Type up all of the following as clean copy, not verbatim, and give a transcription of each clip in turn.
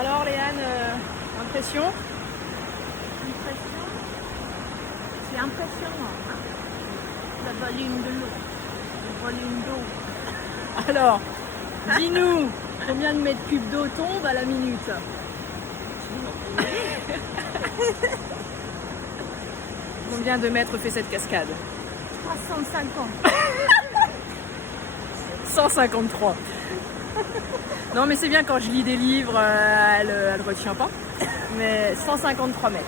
Alors Léane, impression? C'est impressionnant, hein? Le volume de l'eau. Le volume d'eau. Alors, dis-nous, combien de mètres cubes d'eau tombe à la minute? Combien de mètres fait cette cascade? 350. 153. Non mais c'est bien quand je lis des livres, elle retient pas. Mais 153 mètres.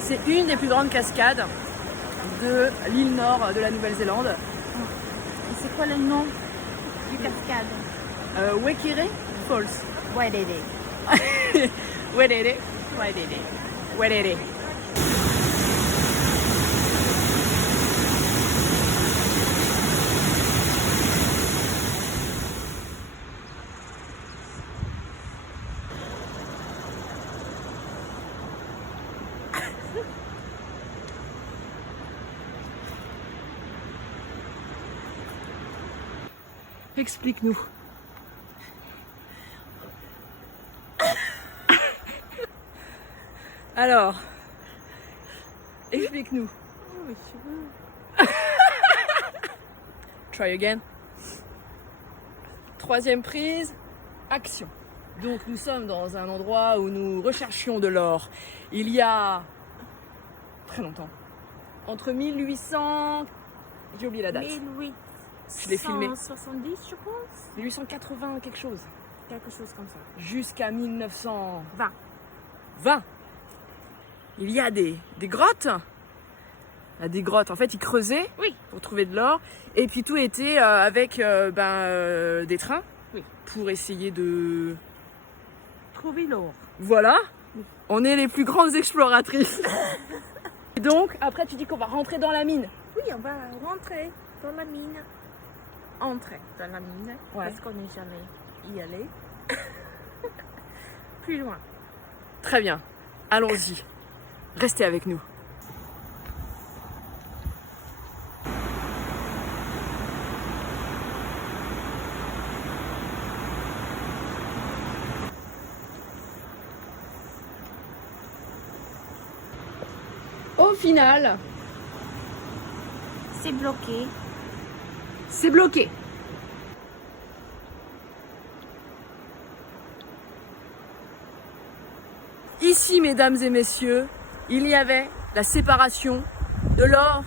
C'est une des plus grandes cascades de l'île nord de la Nouvelle-Zélande. Et c'est quoi le nom du cascade? Wekere Falls. Wairere. Wekere. Wairere. Wekere. Explique-nous. Alors, explique-nous. Try again. Troisième prise, action. Donc nous sommes dans un endroit où nous recherchions de l'or. Il y a très longtemps. Entre 1800... J'ai oublié la date. 1870, Je l'ai filmé. je pense. 1880 quelque chose. Quelque chose comme ça. Jusqu'à 1920. 20. Il y a des grottes. Il y a des grottes. En fait, ils creusaient pour trouver de l'or. Et puis tout était avec des trains pour essayer de... Trouver l'or. Voilà. On est les plus grandes exploratrices. Et donc, après, tu dis qu'on va rentrer dans la mine. Oui, on va rentrer dans la mine. Entrer dans la mine. Ouais. Parce qu'on n'est jamais y aller. Plus loin. Très bien. Allons-y. Restez avec nous. Au final, C'est bloqué. c'est bloqué. Ici, mesdames et messieurs, il y avait la séparation de l'or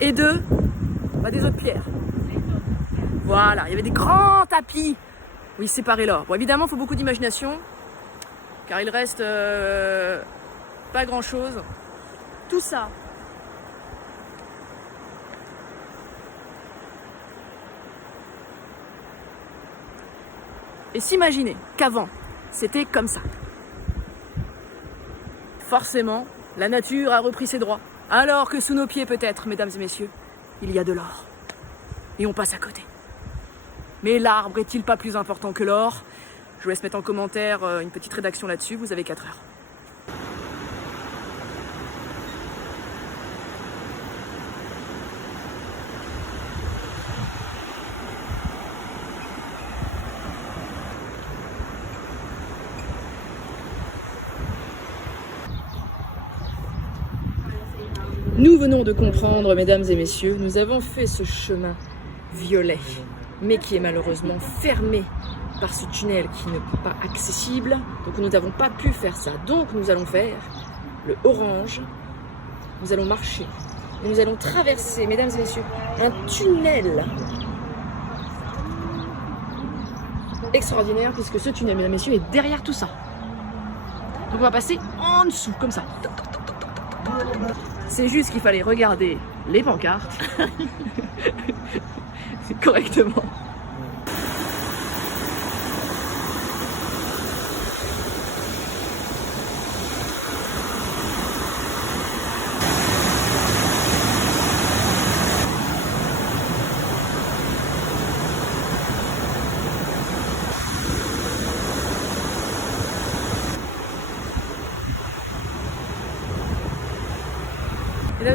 et des autres pierres. Voilà, il y avait des grands tapis où ils séparaient l'or. Bon, évidemment, il faut beaucoup d'imagination, car il reste pas grand-chose. Tout ça. Et s'imaginer qu'avant, c'était comme ça. Forcément, la nature a repris ses droits. Alors que sous nos pieds, peut-être, mesdames et messieurs, il y a de l'or. Et on passe à côté. Mais l'arbre est-il pas plus important que l'or? Je vous laisse mettre en commentaire une petite rédaction là-dessus, vous avez 4 heures. Nous venons de comprendre, mesdames et messieurs, nous avons fait ce chemin violet, mais qui est malheureusement fermé par ce tunnel qui n'est pas accessible. Donc nous n'avons pas pu faire ça. Donc nous allons faire le orange. Nous allons marcher. Et nous allons traverser, mesdames et messieurs, un tunnel extraordinaire, puisque ce tunnel, mesdames et messieurs, est derrière tout ça. Donc on va passer en dessous, comme ça. C'est juste qu'il fallait regarder les pancartes correctement.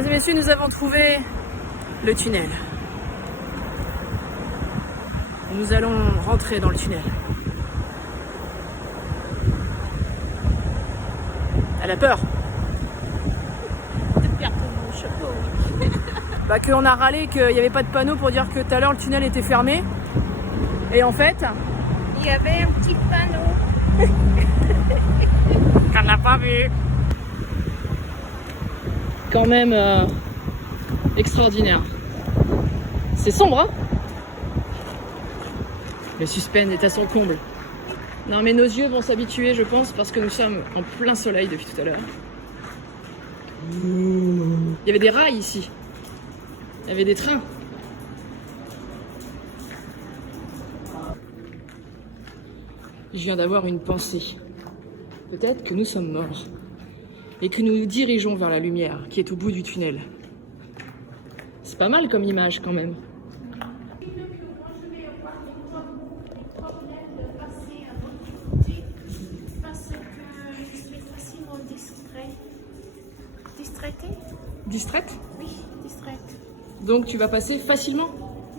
et messieurs, nous avons trouvé le tunnel. Nous allons rentrer dans le tunnel. Elle a peur. De perdre mon chapeau. Bah qu'on a râlé qu'il n'y avait pas de panneau pour dire que tout à l'heure le tunnel était fermé. Et en fait... Il y avait un petit panneau. qu'on n'a pas vu. Quand même extraordinaire. C'est sombre, hein? Le suspense est à son comble. Non mais nos yeux vont s'habituer, je pense, parce que nous sommes en plein soleil depuis tout à l'heure. Il y avait des rails ici. Il y avait des trains. Je viens d'avoir une pensée. Peut-être que nous sommes morts. Et que nous nous dirigeons vers la lumière qui est au bout du tunnel. C'est pas mal comme image quand même. Parce que je suis facilement distraite. Distraite? Oui, distraite. Donc tu vas passer facilement?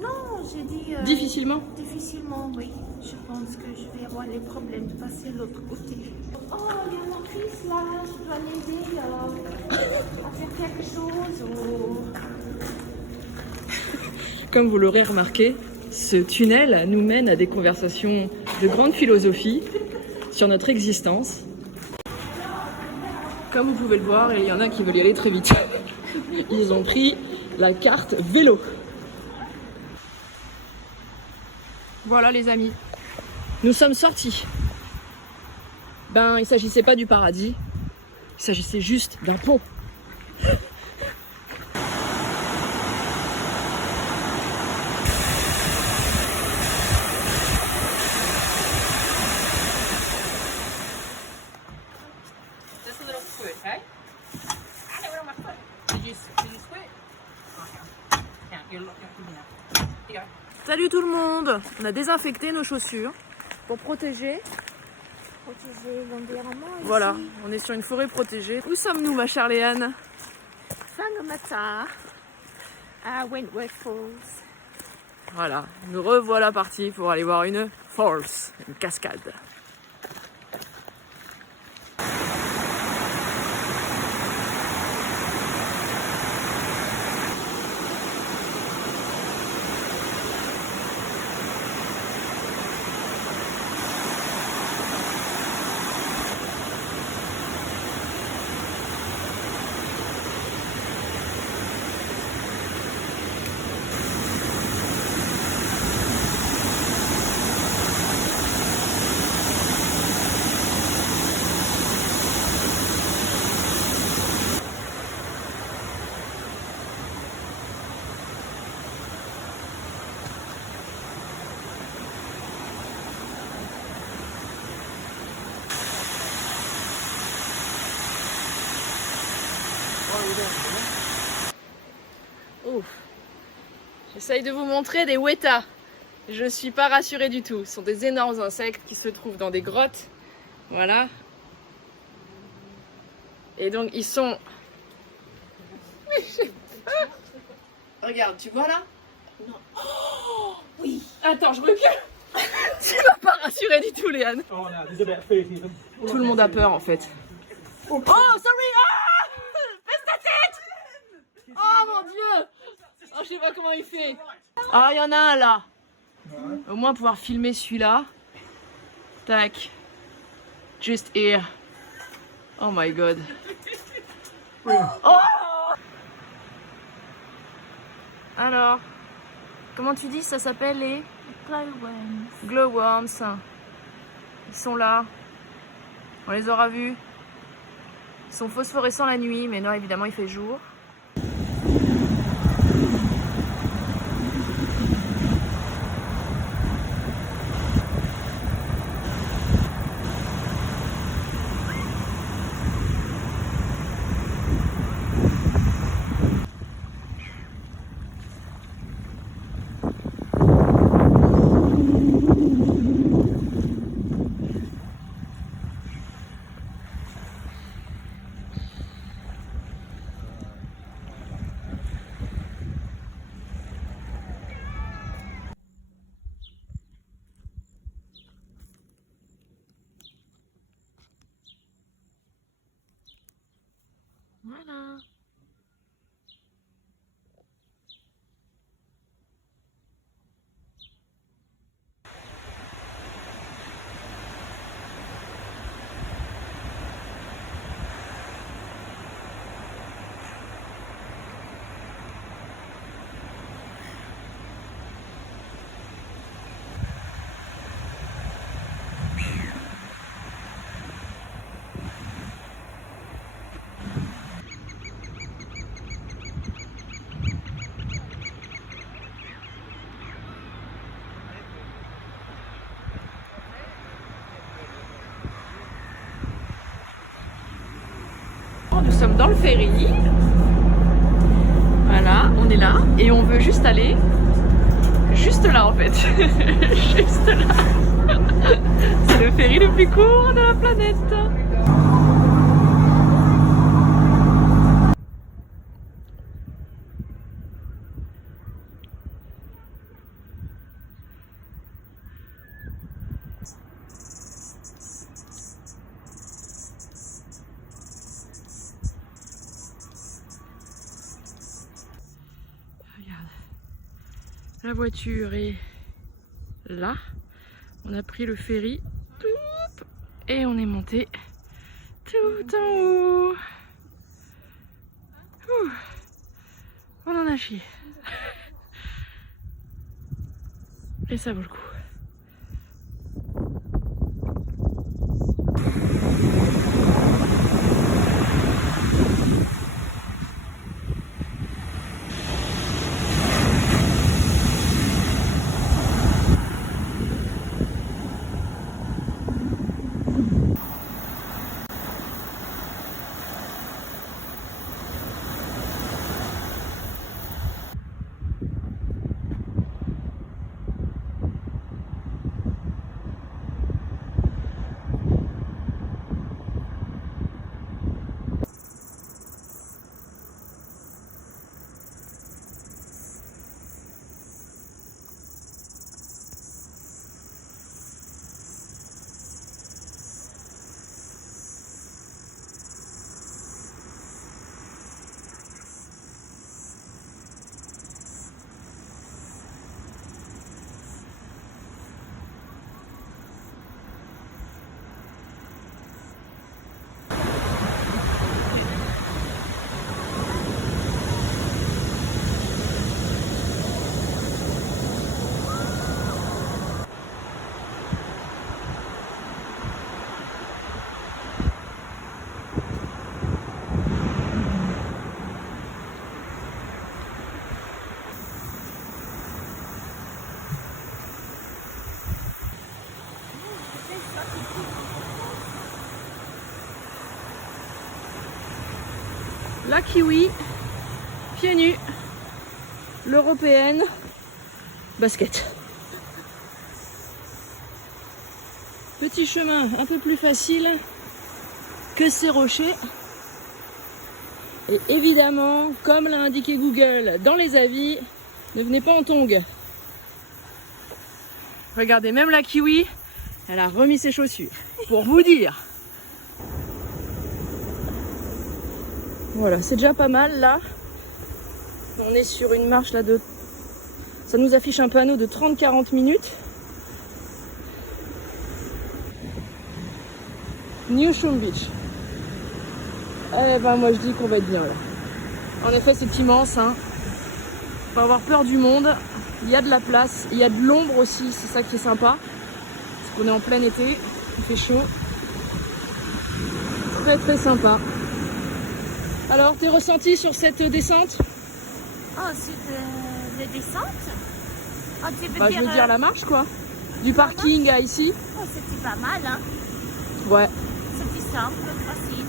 Non, j'ai dit... Difficilement? Difficilement, oui. Je pense que je vais avoir les problèmes de passer de l'autre côté. Oh, il y a la crise là, je dois l'aider à faire quelque chose. Ou... Comme vous l'aurez remarqué, ce tunnel nous mène à des conversations de grande philosophie sur notre existence. Comme vous pouvez le voir, il y en a qui veulent y aller très vite. Ils ont pris la carte vélo. Voilà les amis, nous sommes sortis. Ben, il ne s'agissait pas du paradis, il s'agissait juste d'un pont. Salut tout le monde! On a désinfecté nos chaussures pour protéger. Protéger l'environnement ici. Voilà, on est sur une forêt protégée. Où sommes-nous, ma chère Léane? Sangamata à Wentworth Falls. Voilà, nous revoilà partis pour aller voir une falls, une cascade. Ouf. J'essaye de vous montrer des weta. Je ne suis pas rassurée du tout. Ce sont des énormes insectes qui se trouvent dans des grottes. Voilà. Et donc ils sont... Regarde, tu vois là? Non. Oh, oui. Attends, je recule. Tu m'as pas rassurée du tout, Léane. Oh no, there's about 30 of them. Tout le monde a peur en fait. Oh, sorry! Ah! Baisse ta tête! Oh mon dieu! Oh, je sais pas comment il fait. Ah, il y en a un là. Au moins pouvoir filmer celui-là. Tac. Just here. Oh my god. Oh! Alors, comment tu dis ça s'appelle les Glowworms. glowworms? Ils sont là. On les aura vus. Ils sont phosphorescents la nuit, mais non, évidemment, il fait jour. sommes dans le ferry. Voilà, on est là et on veut juste aller juste là en fait. Juste là. C'est le ferry le plus court de la planète. La voiture est là, on a pris le ferry et on est monté tout en haut. Ouh, on en a chié. Et ça vaut le coup. La kiwi, pieds nus, l'européenne, basket. Petit chemin un peu plus facile que ces rochers. Et évidemment, comme l'a indiqué Google dans les avis, ne venez pas en tongs. Regardez, même la kiwi, elle a remis ses chaussures. Pour vous dire. Voilà, c'est déjà pas mal là. On est sur une marche là de... Ça nous affiche un panneau de 30-40 minutes. New Shum Beach. Eh ben moi je dis qu'on va être bien là. En effet c'est immense, hein. Faut pas avoir peur du monde. Il y a de la place, il y a de l'ombre aussi, c'est ça qui est sympa. Parce qu'on est en plein été, il fait chaud. Très très sympa. Alors, tes ressentis sur cette descente? Oh, c'est la descente? Oh, tu veux Bah, dire, je veux dire la marche quoi. Du parking à ici. Oh, c'était pas mal, hein? Ouais. C'était simple, facile.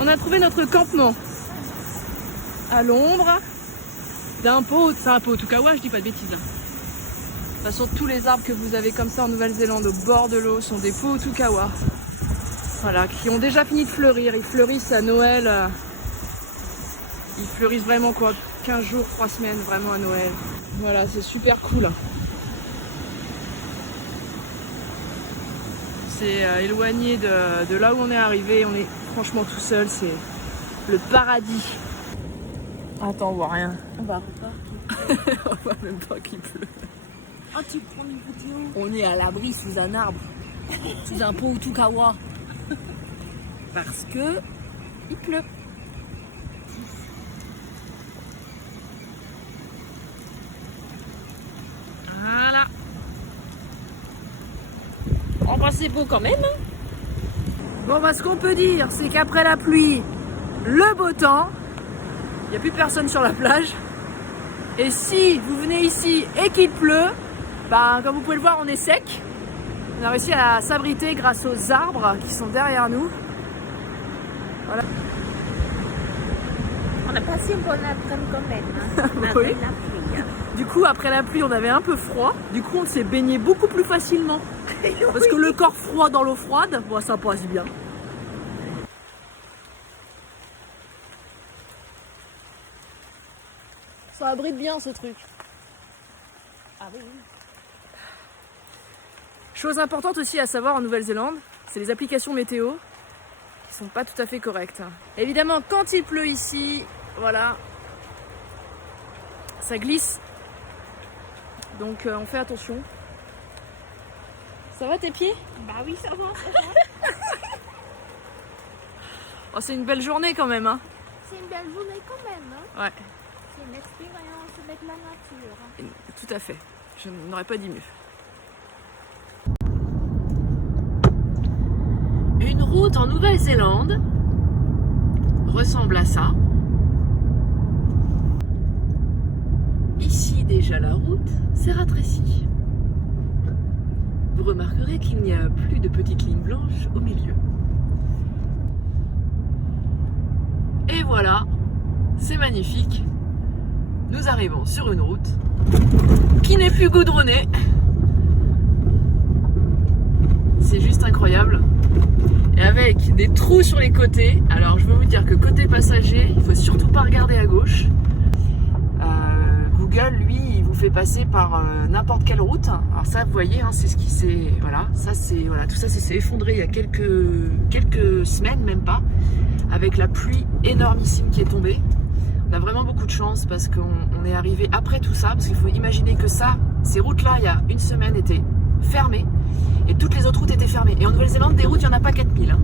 On a trouvé notre campement. À l'ombre d'un pot. C'est un pot Tukawa, je dis pas de bêtises. De toute façon, tous les arbres que vous avez comme ça en Nouvelle-Zélande au bord de l'eau sont des pots Tukawa. Voilà, qui ont déjà fini de fleurir. Ils fleurissent à Noël. Ils fleurissent vraiment quoi, 15 jours, 3 semaines vraiment à Noël. Voilà, c'est super cool. C'est éloigné de là où on est arrivé. On est franchement tout seul, c'est le paradis. Attends, on voit rien. On va repartir. On voit même pas qu'il pleut. Oh, tu prends une vidéo? On est à l'abri sous un arbre, sous un pot Tukawa. Parce que il pleut. Voilà. On passe les pots quand même. Bon, bah, ce qu'on peut dire, c'est qu'après la pluie, le beau temps, il n'y a plus personne sur la plage. Et si vous venez ici et qu'il pleut, bah, comme vous pouvez le voir, on est sec. On a réussi à s'abriter grâce aux arbres qui sont derrière nous. Voilà. On a passé un bon après-midi quand même, hein. Oui. Avec la pluie. Hein. Du coup, après la pluie, on avait un peu froid. Du coup, on s'est baigné beaucoup plus facilement. Parce que le corps froid dans l'eau froide, bon, ça passe bien. Ça abrite bien ce truc. Ah oui. Chose importante aussi à savoir en Nouvelle-Zélande, c'est les applications météo qui sont pas tout à fait correctes. Évidemment, quand il pleut ici, voilà, ça glisse. Donc on fait attention. Ça va tes pieds? Bah oui, ça va. Oh, c'est une belle journée quand même, hein. C'est une belle journée quand même, hein. Ouais, C'est une expérience avec la nature. tout à fait. Je n'aurais pas dit mieux. Une route en Nouvelle-Zélande ressemble à ça. Ici déjà la route s'est rétrécie. Vous remarquerez qu'il n'y a plus de petites lignes blanches au milieu. Et voilà, c'est magnifique. Nous arrivons sur une route qui n'est plus goudronnée. C'est juste incroyable. Et avec des trous sur les côtés. Alors je veux vous dire que côté passager, il faut surtout pas regarder à gauche. Google, lui, il vous fait passer par n'importe quelle route. Alors ça, vous voyez, hein, c'est ce qui s'est... Voilà, ça c'est... Voilà, tout ça s'est effondré il y a quelques semaines, même pas, avec la pluie énormissime qui est tombée. On a vraiment beaucoup de chance parce qu'on est arrivé après tout ça, parce qu'il faut imaginer que ça, ces routes-là, il y a une semaine, étaient fermées, et toutes les autres routes étaient fermées. Et en Nouvelle-Zélande, des routes, il n'y en a pas 4000. Hein.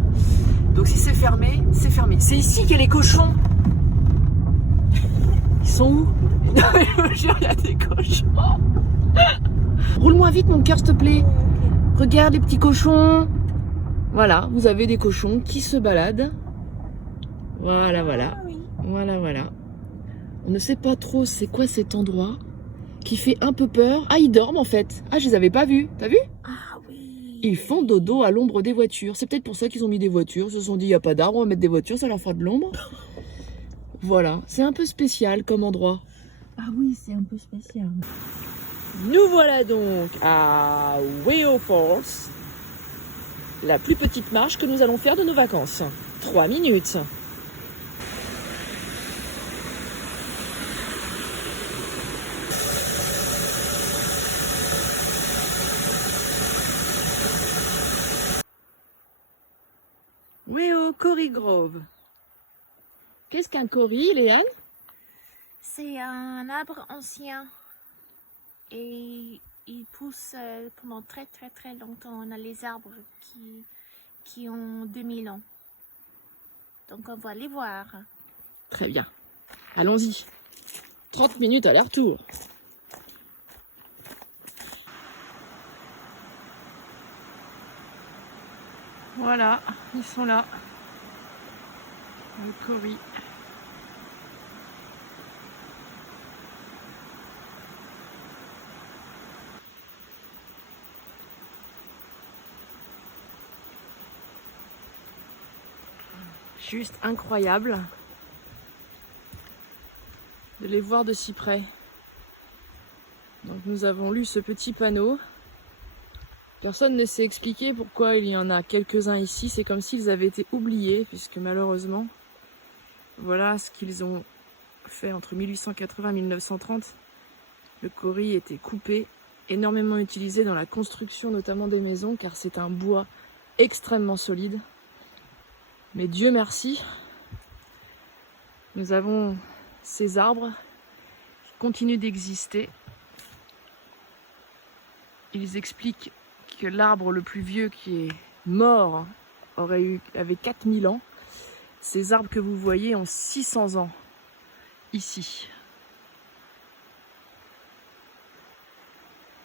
Donc si c'est fermé, c'est fermé. C'est ici qu'il y a les cochons. Ils sont où? Non mais je vous jure, il y a des cochons. Roule-moi vite mon cœur s'il te plaît. Regarde les petits cochons. Voilà, vous avez des cochons qui se baladent. Voilà, voilà. Ah oui. Voilà, voilà. On ne sait pas trop c'est quoi cet endroit qui fait un peu peur. Ah, ils dorment en fait. Ah, je les avais pas vus. T'as vu? Ah oui. Ils font dodo à l'ombre des voitures. C'est peut-être pour ça qu'ils ont mis des voitures. Ils se sont dit, il n'y a pas d'arbre, on va mettre des voitures, ça leur fera de l'ombre. Voilà, c'est un peu spécial comme endroit. Ah oui, c'est un peu spécial. Nous voilà donc à Weo Falls, la plus petite marche que nous allons faire de nos vacances. 3 minutes. Weo Cory Grove. Qu'est-ce qu'un Cory, Léane? C'est un arbre ancien et il pousse pendant très très très longtemps. On a les arbres qui ont 2000 ans. Donc on va les voir. Très bien. Allons-y. 30 minutes aller-retour. Voilà, ils sont là. Le Cory. Juste incroyable de les voir de si près. Donc nous avons lu ce petit panneau. Personne ne s'est expliqué pourquoi il y en a quelques-uns ici. C'est comme s'ils avaient été oubliés, puisque malheureusement, voilà ce qu'ils ont fait entre 1880 et 1930. Le Cory était coupé, énormément utilisé dans la construction notamment des maisons, car c'est un bois extrêmement solide. Mais Dieu merci, nous avons ces arbres qui continuent d'exister. Ils expliquent que l'arbre le plus vieux qui est mort avait 4000 ans. Ces arbres que vous voyez ont 600 ans ici.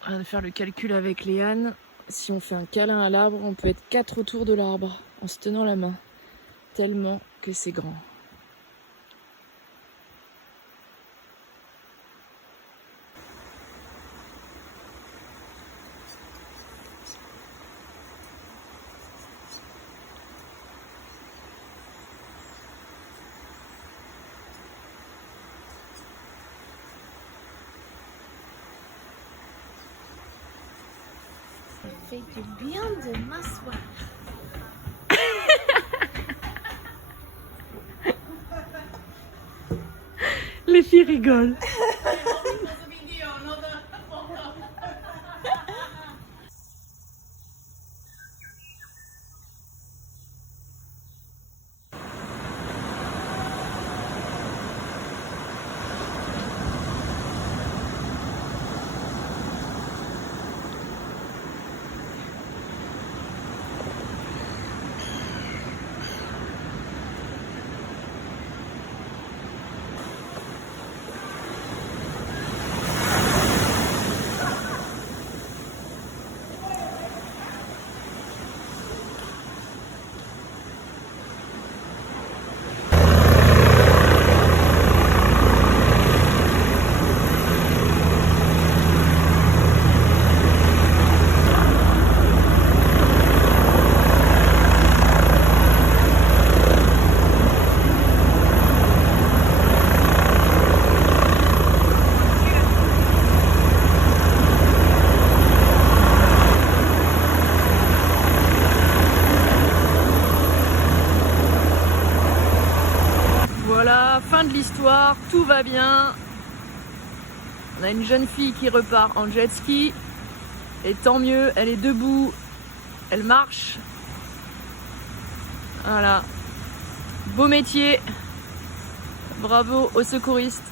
On va faire le calcul avec Léane. Si on fait un câlin à l'arbre, on peut être 4 autour de l'arbre en se tenant la main. Tellement que c'est grand. Ça fait du bien de m'asseoir. Les filles rigolent. Voilà, fin de l'histoire, tout va bien. On a une jeune fille qui repart en jet ski. Et tant mieux, elle est debout, elle marche. Voilà, beau métier. Bravo aux secouristes.